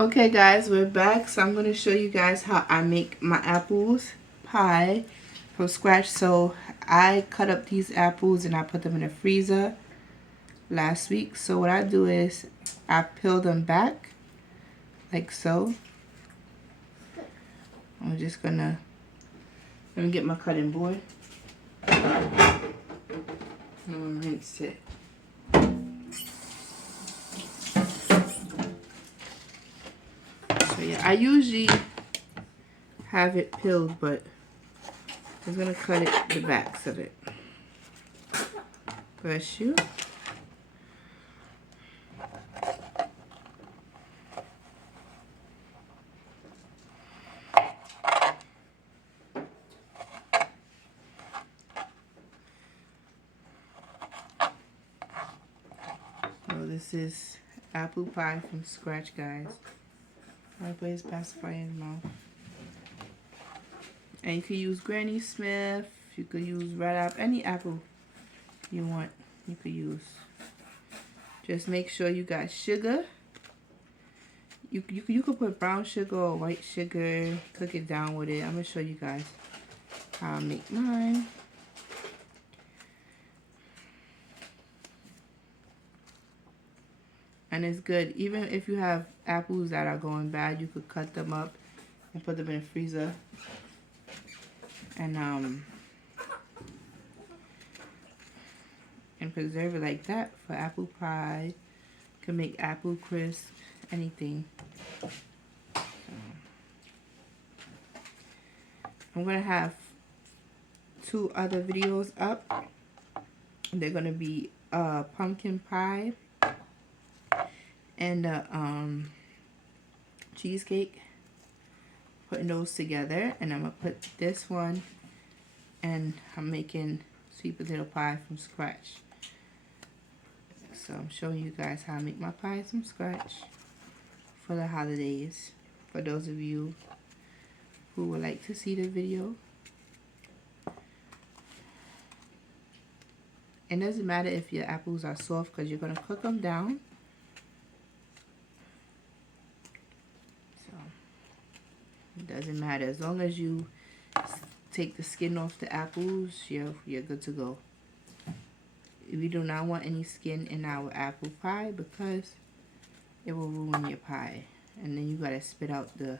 Okay guys, we're back. So I'm going to show you guys how I make my apples pie from scratch. So I cut up these apples and I put them in the freezer last week. So what I do is I peel them back like so. I'm just gonna, let me get my cutting board. I'm gonna rinse it. So yeah, I usually have it peeled, but I'm gonna cut it, the backs of it. Bless you. So this is apple pie from scratch, guys. My place pacifier in his mouth. And you could use Granny Smith, you could use red apple, any apple you want, you could use. Just make sure you got sugar. You could put brown sugar or white sugar, cook it down with it. I'm gonna show you guys how I make mine. And it's good, even if you have apples that are going bad, you could cut them up and put them in the freezer. And preserve it like that for apple pie. You can make apple crisp, anything. I'm gonna have 2 other videos up. They're gonna be pumpkin pie and cheesecake. Putting those together, and I'm gonna put this one, and I'm making sweet potato pie from scratch. So I'm showing you guys how I make my pies from scratch for the holidays. For those of you who would like to see the video. It doesn't matter if your apples are soft because you're going to cook them down. So it doesn't matter. As long as you take the skin off the apples, you're good to go. We do not want any skin in our apple pie because it will ruin your pie. And then you got to spit out the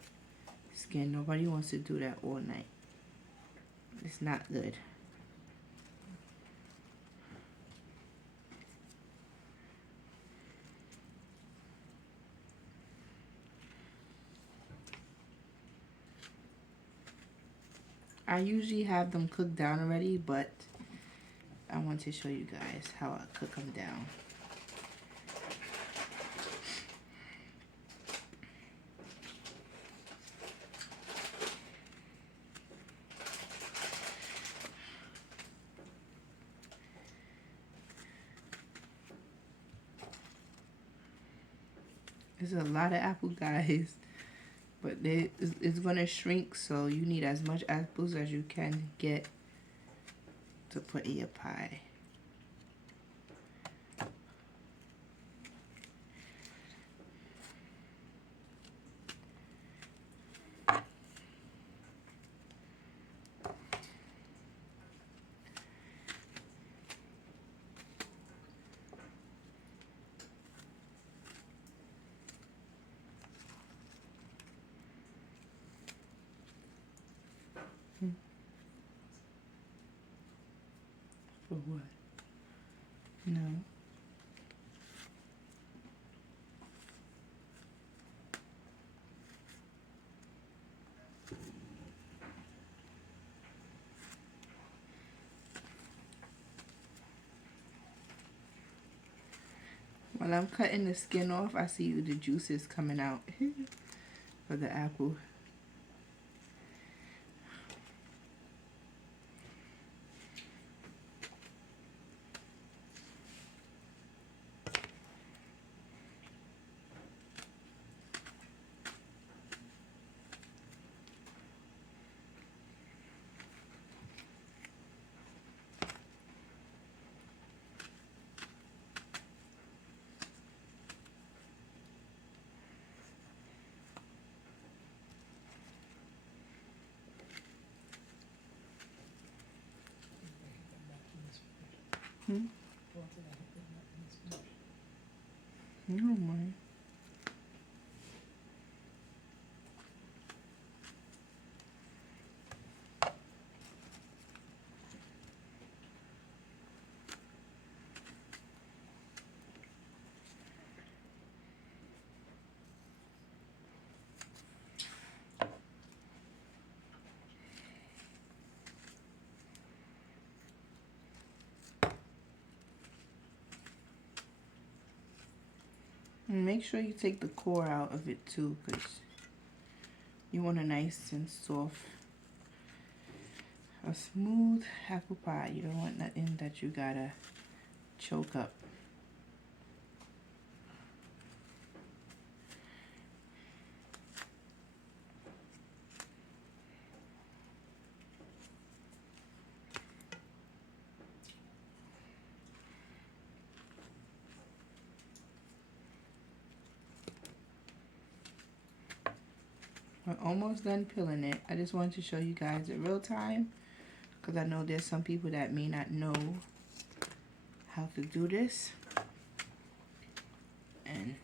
skin. Nobody wants to do that all night. It's not good. I usually have them cooked down already, but I want to show you guys how I cook them down. There's a lot of apple, guys, but it's going to shrink, so you need as much apples as you can get to put in your pie. For what? No. While I'm cutting the skin off, I see the juices coming out of the apple. Hmm? I don't mind. And make sure you take the core out of it too, because you want a nice and soft, a smooth apple pie. You don't want nothing that you gotta choke up. We're almost done peeling it. I just wanted to show you guys in real time, because I know there's some people that may not know how to do this, and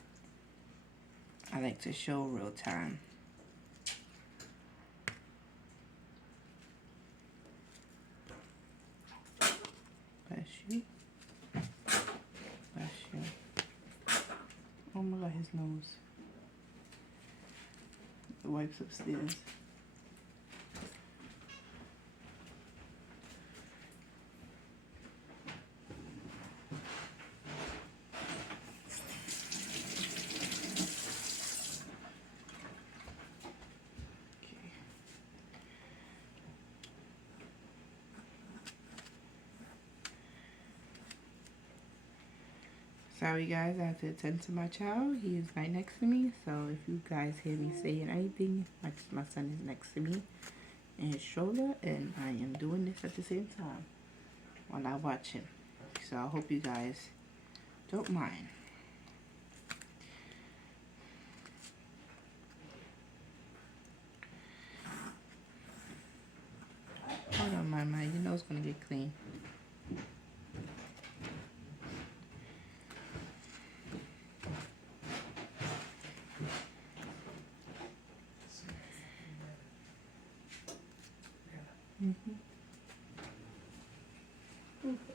I like to show real time. Bless you. Bless you. Oh my God, his nose. The wipes upstairs. Sorry guys, I have to attend to my child. He is right next to me, so if you guys hear me saying anything, my son is next to me in his shoulder, and I am doing this at the same time while I watch him. So I hope you guys don't mind. Hold on, Mama, you know it's gonna get clean.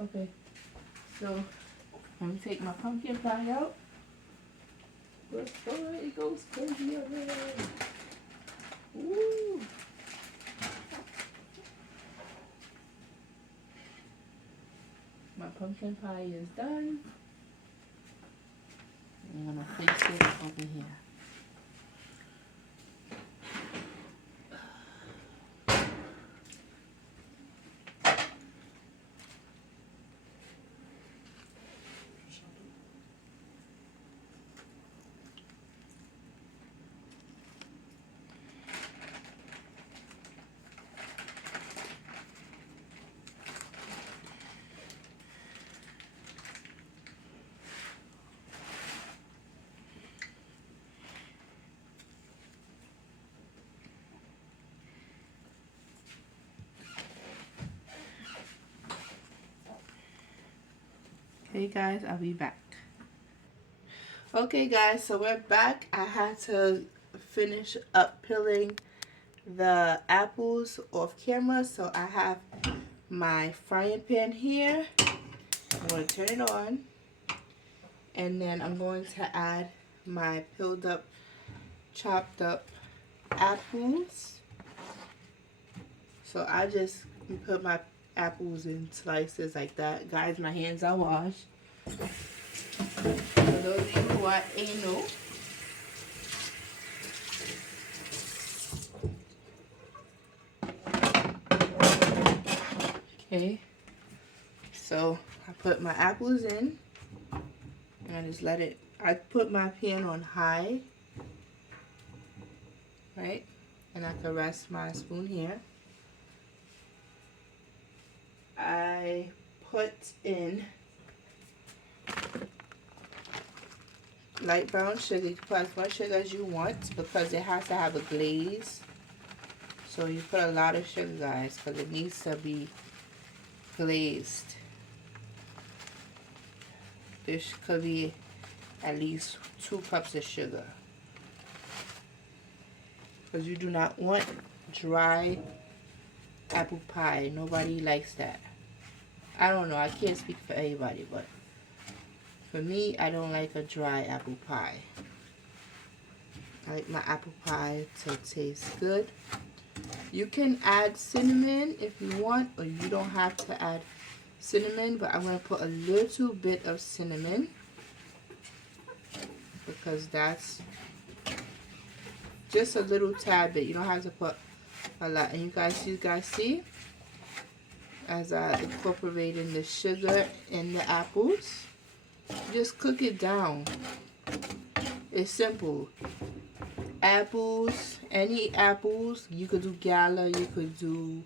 Okay, so let me take my pumpkin pie out. Before it goes crazy over there. Woo! My pumpkin pie is done. I'm gonna place it over here. Hey guys, I'll be back. Okay guys, so we're back. I had to finish up peeling the apples off camera, so I have my frying pan here. I'm going to turn it on, and then I'm going to add my peeled up, chopped up apples. So I just put my apples in slices like that. Guys, my hands are washed. For those of you who are anal, okay, so I put my apples in, and I just let it, I put my pan on high, right, and I can rest my spoon here. I put in light brown sugar. You put as much sugar as you want because it has to have a glaze. So you put a lot of sugar, guys, because it needs to be glazed. This could be at least 2 cups of sugar. Because you do not want dry apple pie. Nobody likes that. I don't know. I can't speak for everybody, but for me, I don't like a dry apple pie. I like my apple pie to taste good. You can add cinnamon if you want, or you don't have to add cinnamon, but I'm going to put a little bit of cinnamon because that's just a little tad bit. You don't have to put a lot. And you guys see as I incorporating the sugar in the apples, just cook it down. It's simple. Apples, any apples, you could do Gala, you could do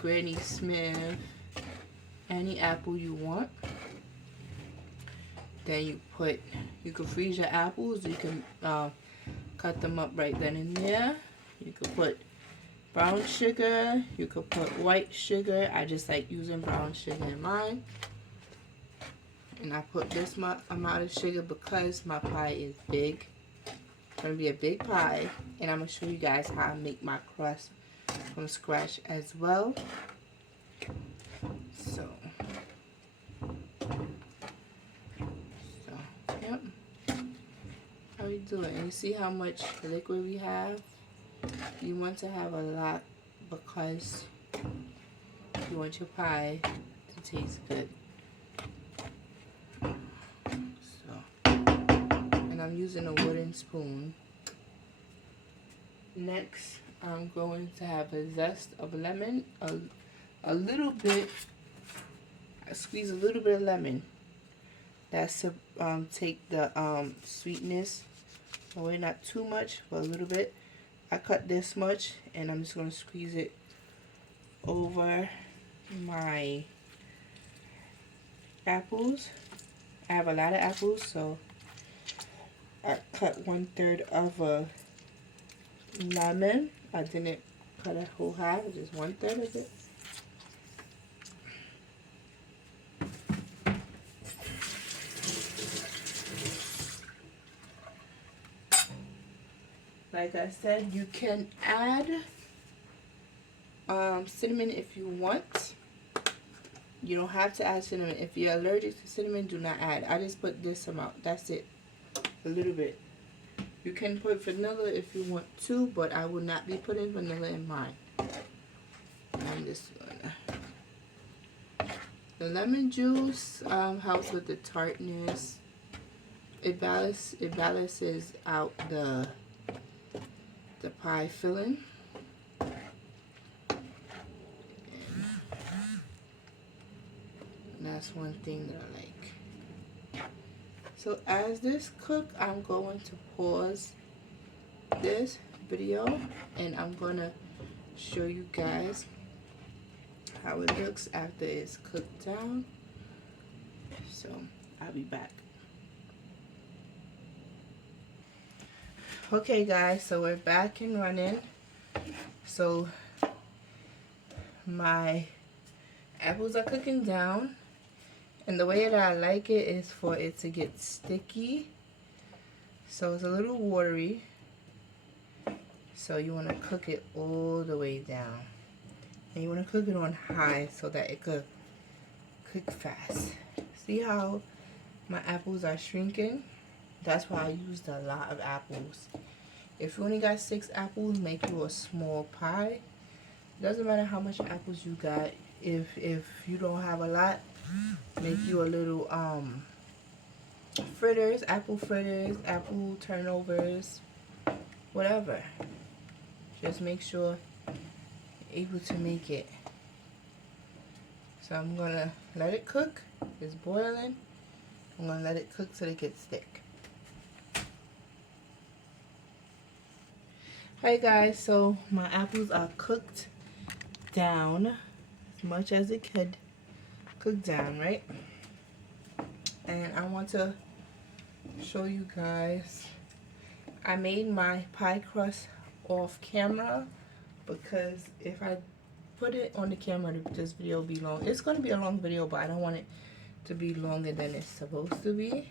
Granny Smith, any apple you want. Then you can freeze your apples. You can cut them up right then and there. You could put brown sugar. You could put white sugar. I just like using brown sugar in mine. And I put this amount of sugar because my pie is big. It's going to be a big pie. And I'm going to show you guys how I make my crust from scratch as well. So, yep. How we do it? And you see how much liquid we have? You want to have a lot because you want your pie to taste good. I'm using a wooden spoon. Next, I'm going to have a zest of lemon, a little bit. I squeeze a little bit of lemon. That's to take the sweetness away, not too much, but a little bit. I cut this much, and I'm just going to squeeze it over my apples. I have a lot of apples, so I cut 1/3 of a lemon. I didn't cut a whole half, just 1/3 of it. Like I said, you can add cinnamon if you want. You don't have to add cinnamon. If you're allergic to cinnamon, do not add. I just put this amount. That's it. A little bit. You can put vanilla if you want to, but I will not be putting vanilla in mine. I'm just gonna. The lemon juice helps with the tartness. It balances out the pie filling. And that's one thing that I like. So as this cooks, I'm going to pause this video and I'm going to show you guys how it looks after it's cooked down. So I'll be back. Okay guys, so we're back and running. So my apples are cooking down. And the way that I like it is for it to get sticky. So it's a little watery. So you want to cook it all the way down. And you want to cook it on high so that it could cook fast. See how my apples are shrinking? That's why I used a lot of apples. If you only got 6 apples, make you a small pie. Doesn't matter how much apples you got. If you don't have a lot, make you a little fritters, apple turnovers, whatever. Just make sure you're able to make it. So I'm gonna let it cook. It's boiling. I'm gonna let it cook till it gets thick. Hi guys, so my apples are cooked down as much as it could cook down, right? And I want to show you guys, I made my pie crust off camera because if I put it on the camera. This video will be long. It's going to be a long video, but I don't want it to be longer than it's supposed to be.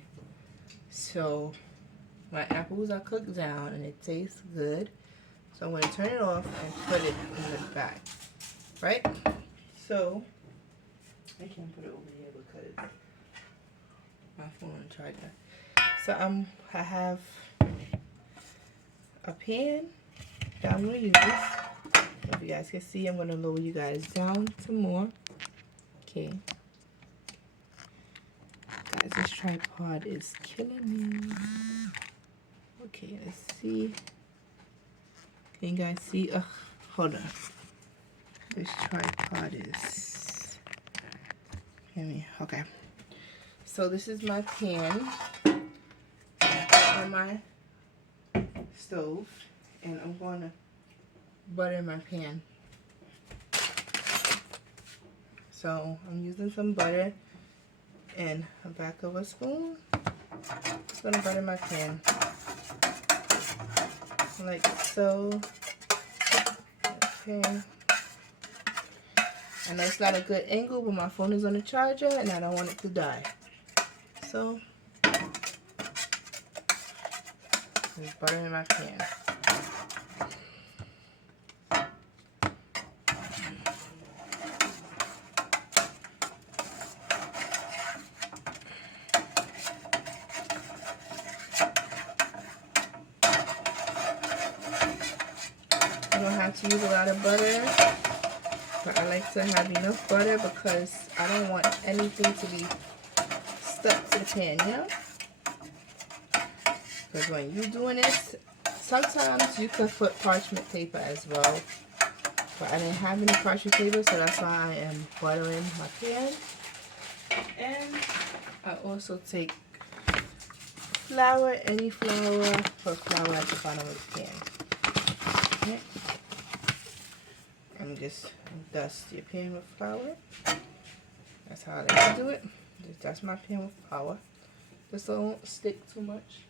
So my apples are cooked down and it tastes good. So I'm going to turn it off and put it in the bag. Right? So I can't put it over here because my phone on charger. So I have a pan that I'm going to use. If you guys can see, I'm going to lower you guys down some more. Okay. Guys, this tripod is killing me. Okay, let's see. Can you guys see? Hold on. This tripod is... Okay. So this is my pan on my stove. And I'm going to butter my pan. So I'm using some butter and a back of a spoon. Just gonna butter my pan like so. Okay. I know it's not a good angle, but my phone is on the charger and I don't want it to die. So just butter in my pan. You don't have to use a lot of butter, but I like to have enough butter because I don't want anything to be stuck to the pan, you know? Because when you're doing this, sometimes you could put parchment paper as well, but I didn't have any parchment paper, so that's why I am buttering my pan. And I also take flour, any flour, put flour at the bottom of the pan. Okay. And just dust your pan with flour. That's how I like to do it. Just dust my pan with flour. Just so it won't stick too much.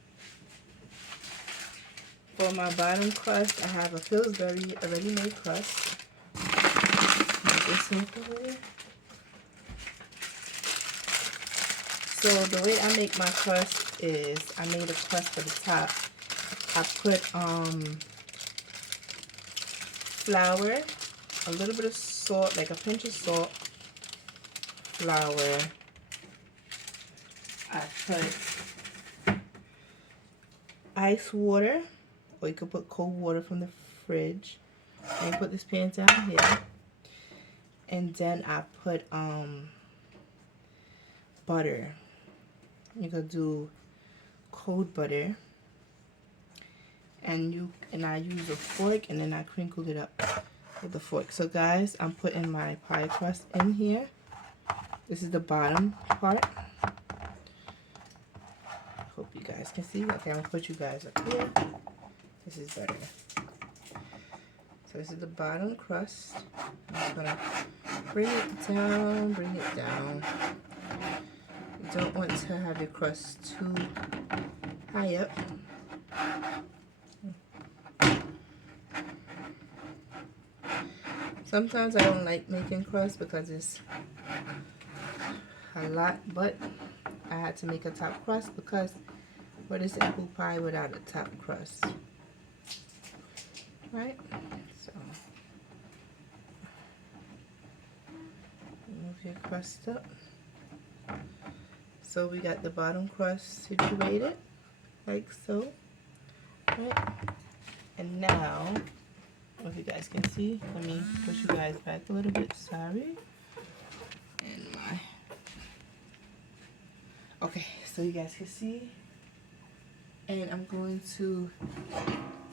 For my bottom crust, I have a Pillsbury already made crust. This over. So the way I make my crust is I made a crust for the top. I put flour, a little bit of salt, like a pinch of salt, flour. I put ice water, or you could put cold water from the fridge. And you put this pan down here. And then I put butter. You could do cold butter. And I use a fork, and then I crinkle it up with a fork. So guys, I'm putting my pie crust in here. This is the bottom part. Hope you guys can see. Okay, I'm gonna put you guys up here. This is better. So this is the bottom crust. I'm just gonna bring it down, bring it down. You don't want to have your crust too high up. Sometimes I don't like making crust because it's a lot, but I had to make a top crust because what is apple pie without a top crust? Right? So move your crust up. So we got the bottom crust situated like so. Right? And now, if you guys can see, let me push you guys back a little bit. Sorry. And okay, so you guys can see. And I'm going to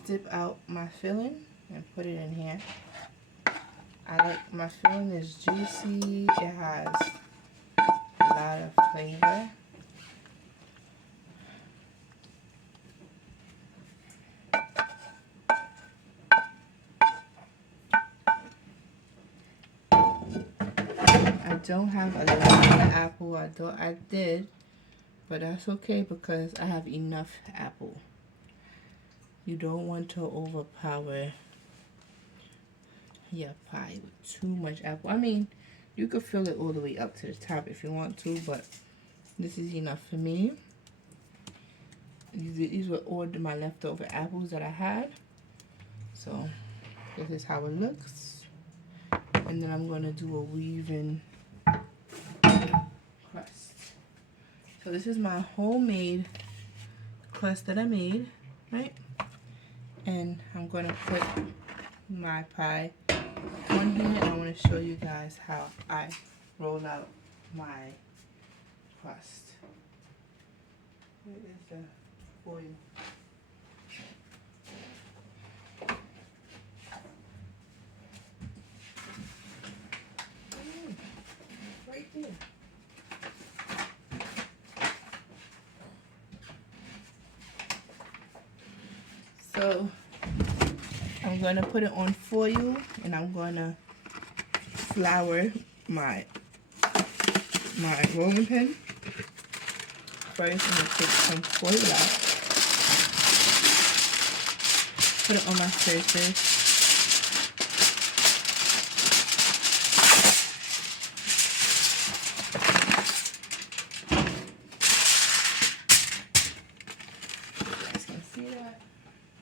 dip out my filling and put it in here. I like my filling is juicy. It has a lot of flavor. I don't have a lot of apple. I did, but that's okay because I have enough apple. You don't want to overpower your pie with too much apple. I mean, you could fill it all the way up to the top if you want to, but this is enough for me. These were all my leftover apples that I had. So this is how it looks. And then I'm going to do a weave-in crust. So this is my homemade crust that I made, right? And I'm going to put my pie on here, and I want to show you guys how I roll out my crust. Where is the foil? Right there. So I'm going to put it on foil, and I'm going to flour my rolling pin. First, I'm going to take some foil out, put it on my surface. You guys can see that.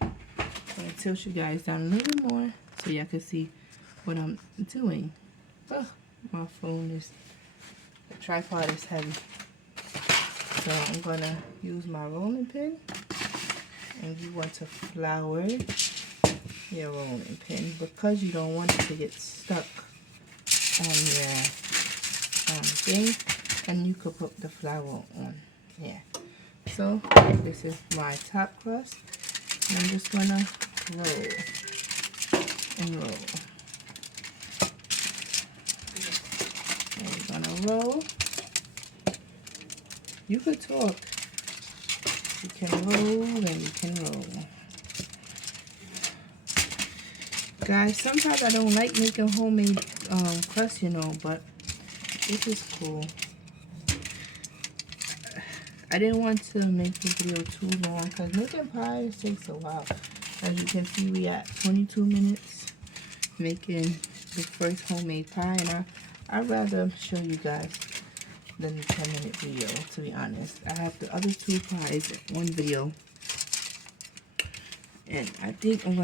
I'm going to tilt you guys down a little bit more so y'all can see what I'm doing. Oh, my phone is, the tripod is heavy. So I'm going to use my rolling pin, and you want to flour your rolling pin because you don't want it to get stuck on your thing, and you could put the flour on here. So this is my top crust, and I'm just going to roll and roll. And we're going to roll. You could talk. You can roll and you can roll. Guys, sometimes I don't like making homemade crust, you know, but this is cool. I didn't want to make the video too long because making pies takes a while. As you can see, we at 22 minutes making the first homemade pie, and I'd rather show you guys than the 10-minute video, to be honest. I have the other two pies in one video, and I think I'm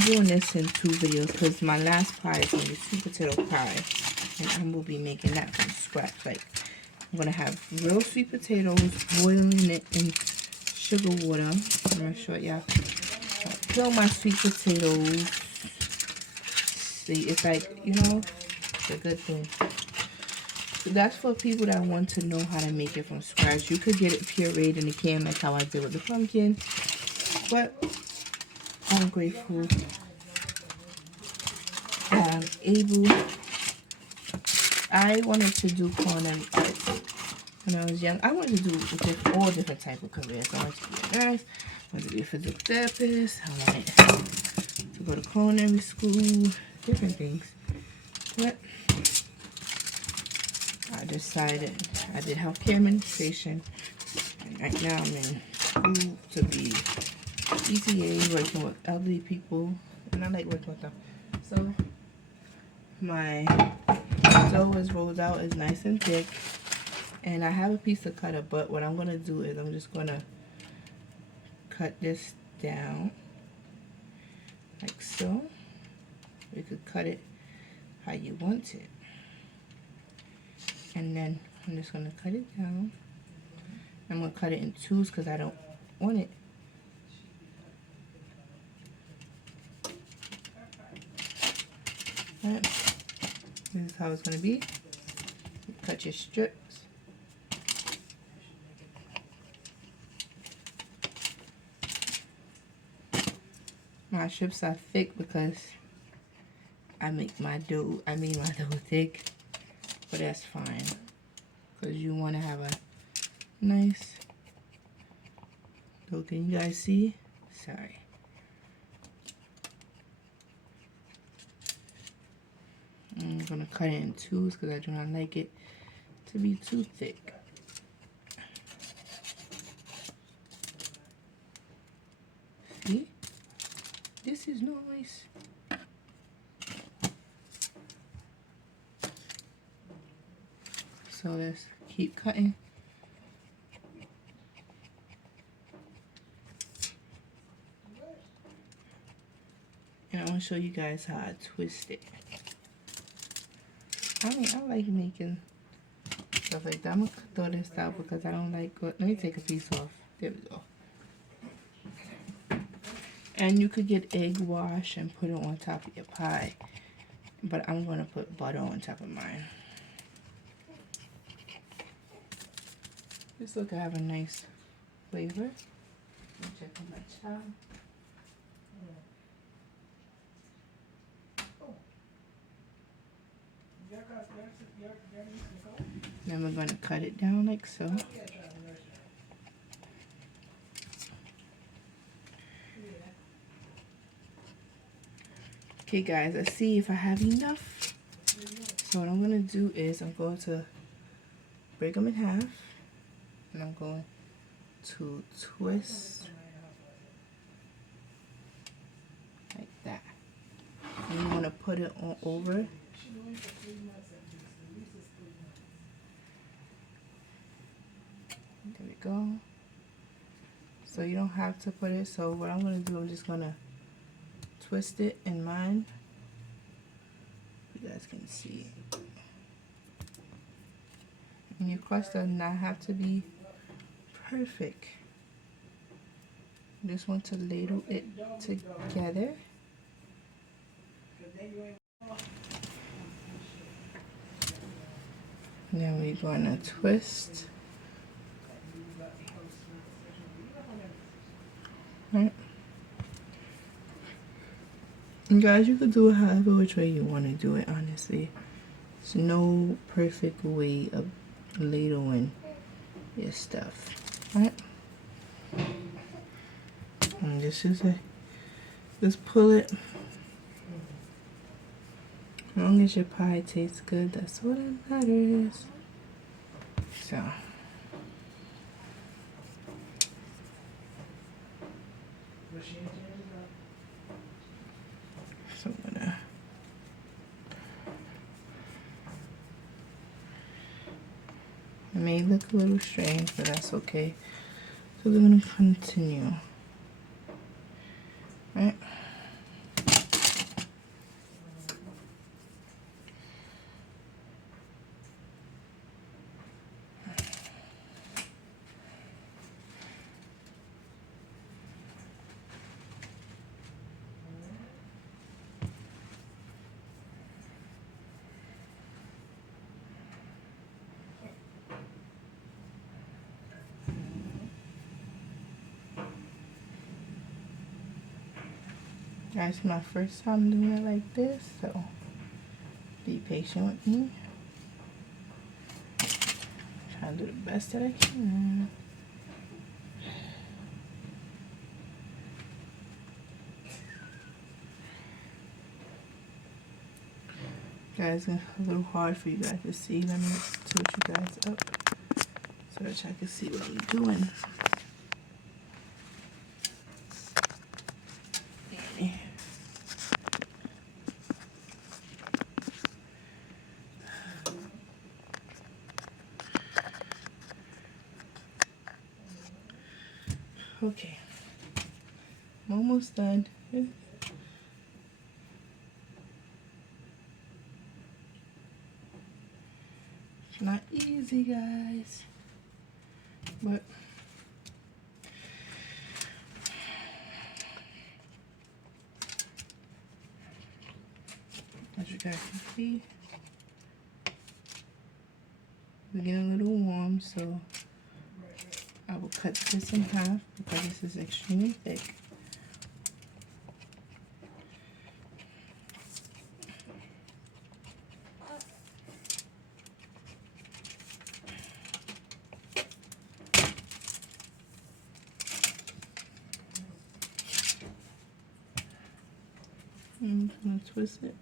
doing this in 2 videos because my last pie is going to be sweet potato pie, and I will be making that from scratch. Like, I'm going to have real sweet potatoes, boiling it in sugar water. I'm going to show y'all. Peel my sweet potatoes. See, it's like, you know, it's a good thing. That's for people that want to know how to make it from scratch. You could get it pureed in a can like how I did with the pumpkin. But I'm grateful that I'm able. I wanted to do culinary arts when I was young. I wanted to do all different types of careers. I wanted to be a nurse. I wanted to be a physical therapist. I wanted to go to culinary school. Different things. But I decided I did healthcare administration, and right now I'm in school to be ETA, working with elderly people, and I like working with them. So my dough is rolled out, is nice and thick, and I have a piece of cutter, but what I'm going to do is I'm just going to cut this down like so. You could cut it how you want it. And then I'm just going to cut it down. I'm going to cut it in 2s because I don't want it. Right. This is how it's going to be. You cut your strips. My strips are thick because I made my dough thick. But that's fine, because you want to have a nice dough. Can you guys see? Sorry. I'm going to cut it in 2s because I do not like it to be too thick. See? This is nice. So let's keep cutting. And I want to show you guys how I twist it. I mean, I like making stuff like that. I'm going to throw this out because I don't like... Let me take a piece off. There we go. And you could get egg wash and put it on top of your pie. But I'm going to put butter on top of mine. This look, I have a nice flavor. Check on my child. Then we're going to cut it down like so. Okay guys, let's see if I have enough. So what I'm going to do is I'm going to break them in half. And I'm going to twist like that. And you want to put it on over. There we go. So you don't have to put it. So what I'm going to do, I'm just going to twist it in mine. You guys can see. And your crust does not have to be perfect. You just want to ladle it together. And then we're going to twist. Right. And guys, you could do it however which way you want to do it, honestly. There's no perfect way of ladling your stuff. Right? And just pull it. As long as your pie tastes good, that's what it matters. So I'm gonna it may look a little strange, but that's okay. So we're gonna continue. Right? Guys, my first time doing it like this, so be patient with me. Trying to do the best that I can. Guys, it's a little hard for you guys to see. Let me tilt you guys up so that y'all can see what I'm doing. Okay, I'm almost done. It's not easy, guys, but as you guys can see, we're getting a little warm, so I will cut this in half because this is extremely thick. I'm just going to twist it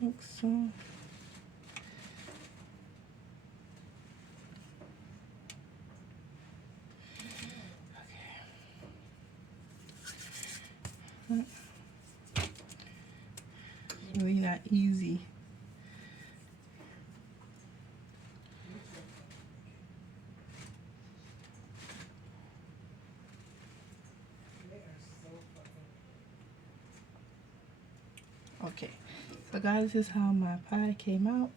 like so. Really not easy. Okay, so guys, this is how my pie came out.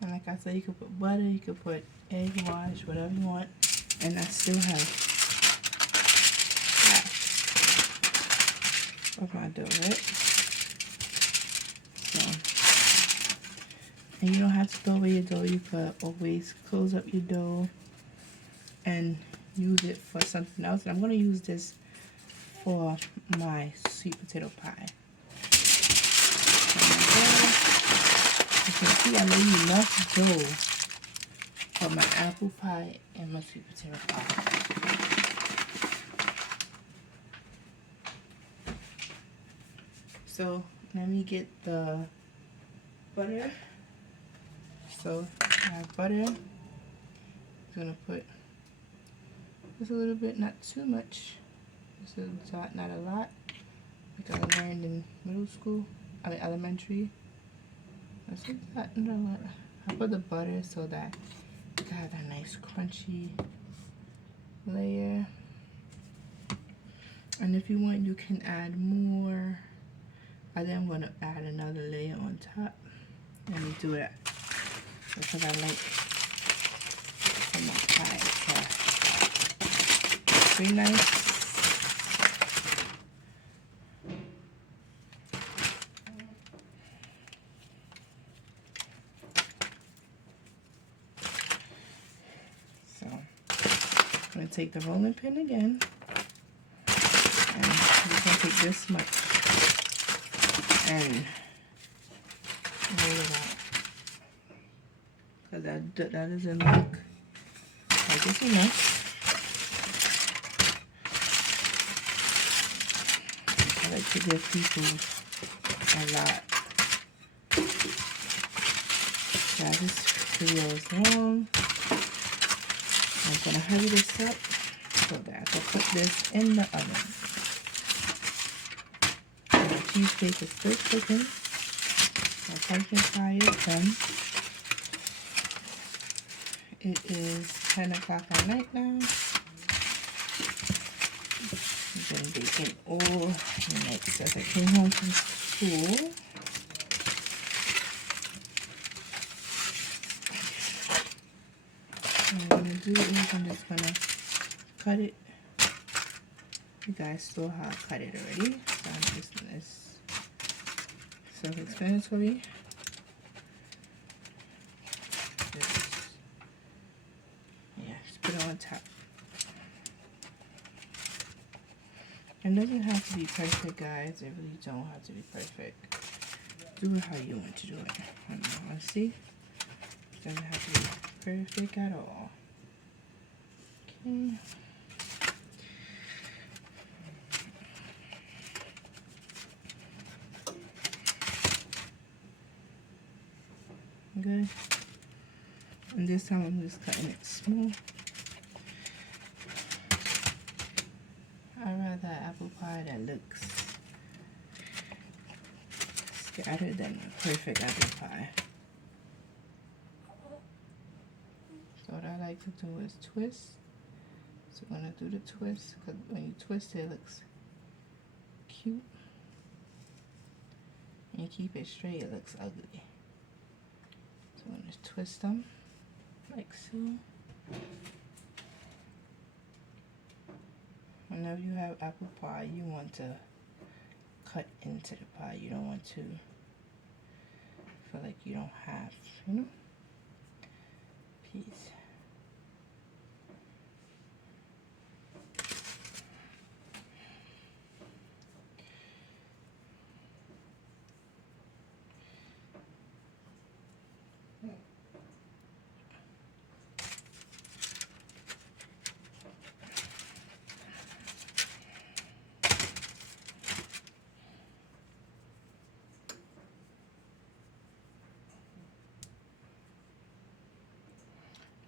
And like I said, you could put butter, you could put egg wash, whatever you want. And I still have half of my dough, right? So, and you don't have to throw away your dough. You could always close up your dough and use it for something else. And I'm going to use this for my sweet potato pie. You can see I made enough dough for my apple pie and my sweet potato pie. So let me get the butter. So I have butter. I'm gonna put just a little bit, not too much. Just a dot, not a lot. Like I learned in middle school, elementary. That's a dot, not a lot. I put the butter so that you can have that nice crunchy layer. And if you want, you can add more. But then I'm going to add another layer on top. Let me do it because I like for my pie to be nice. So I'm going to take the rolling pin again. And I'm just going to take this much and roll it out. Because that doesn't look like it's enough. I like to give people a lot. Yeah, this video is long. I'm going to hurry this up so that I can put this in the oven. My cheesecake is still cooking. My pumpkin pie is done. It is 10 o'clock at night now. I've been baking all night since I came home from school. What I'm going to do is I'm just going to cut it. You guys saw how I cut it already. So I'm just this self-explanatory. Just put it on top. It doesn't have to be perfect, guys. It really don't have to be perfect. Do it how you want to do it. I don't know. Let's see. It doesn't have to be perfect at all. Okay. Good. And this time I'm just cutting it small. I'd rather apple pie that looks scattered than a perfect apple pie. So what I like to do is twist. So I'm going to do the twist because when you twist it, it looks cute. And you keep it straight, it looks ugly. So I'm going to twist them like so. Whenever you have apple pie, you want to cut into the pie. You don't want to feel like you don't have, piece.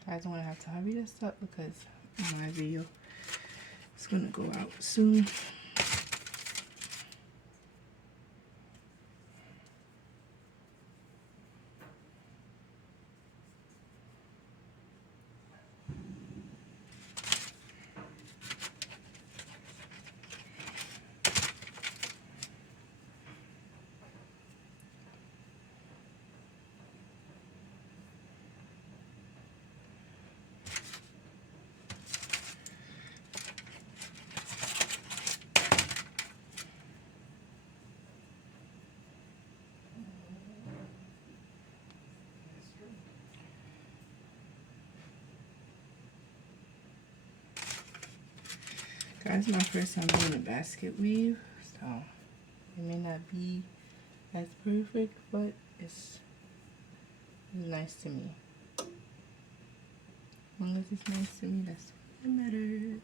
Guys, I'm gonna have to hurry this up because my video is gonna go out soon. Guys, my first time doing a basket weave, so it may not be as perfect, but it's nice to me. As long as it's nice to me, that's what matters.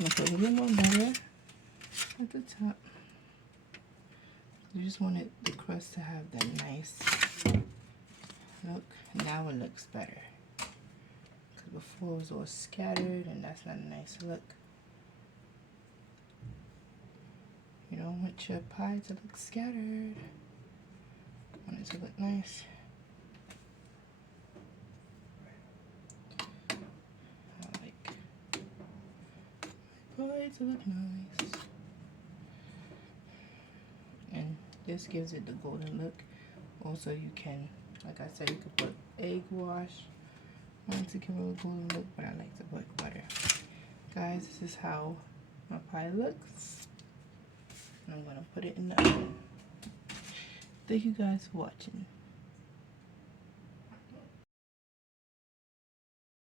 I'm gonna put a little more butter at the top. You just want the crust to have that nice look. Now it looks better. Because before it was all scattered and that's not a nice look. You don't want your pie to look scattered. You want it to look nice. I like my pie to look nice. And this gives it the golden look. Also, you can, like I said, you could put egg wash on to give it a golden look, but I like to put butter. Guys, this is how my pie looks. And I'm gonna put it in the oven. Thank you guys for watching.